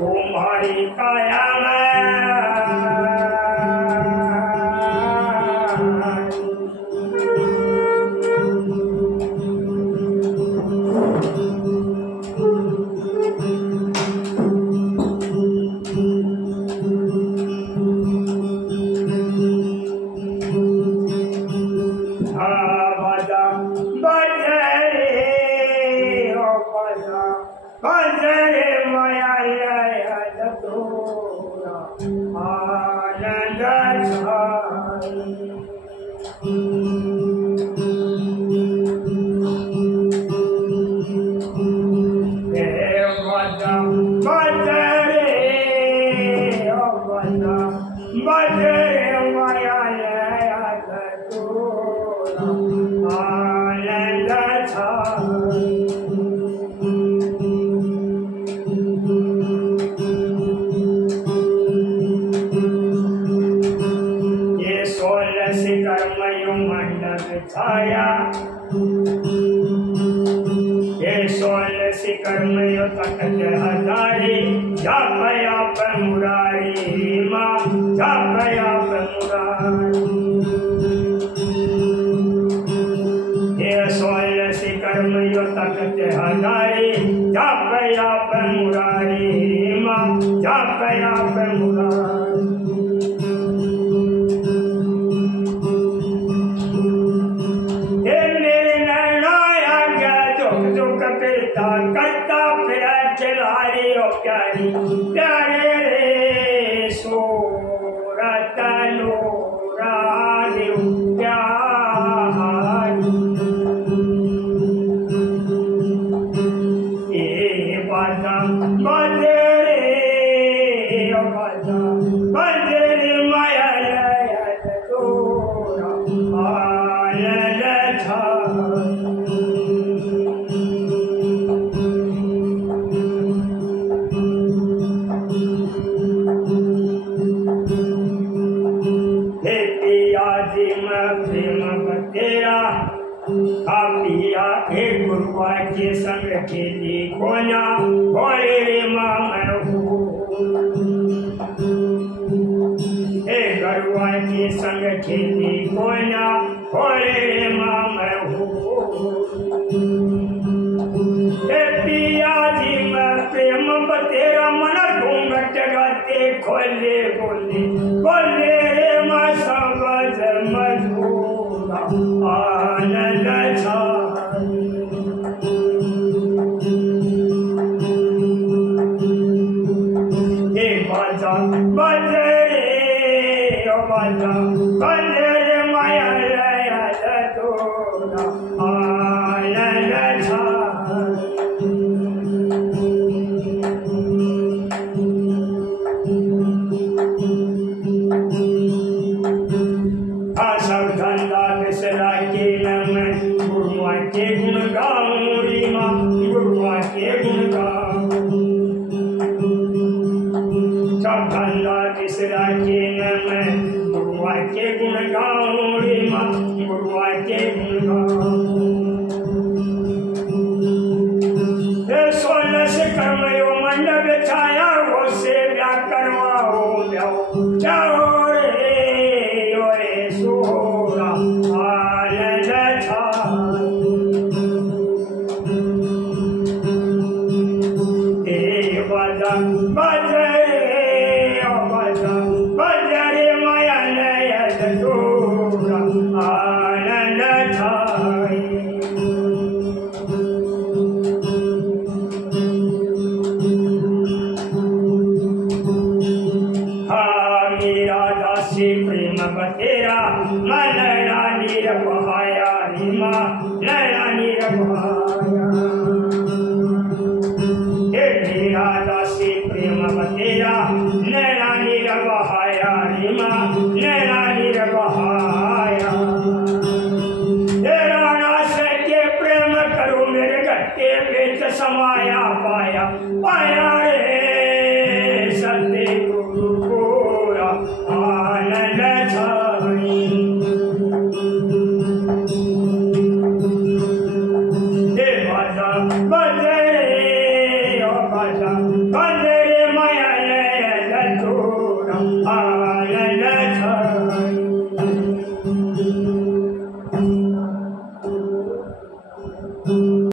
तुम्हारी काया छाया ये सोल सिकर्म यो तकत हजारी जापया पर मुरारी माँ जापया पर मुरारी ये सोल सिकर्म यो तकत हजारी जापया पर मुरारी माँ जापया पर मुरारी प्यारे रे सूरत नूरा देव प्यारी ये बाजा बजे रे माया तोरा आनंद था के संग खेली कोना भोले रे मामू हे गरुआ के संग खेली कोना भोले रे मामू हे पिया जी मैं प्रेम बतेरा मन घूंघट गाते खोले बोले बोले रे मा समझ मधुरा आनंद छा समाया पाया पाया रे सत्य गुरु पूरा आनंद छाई आ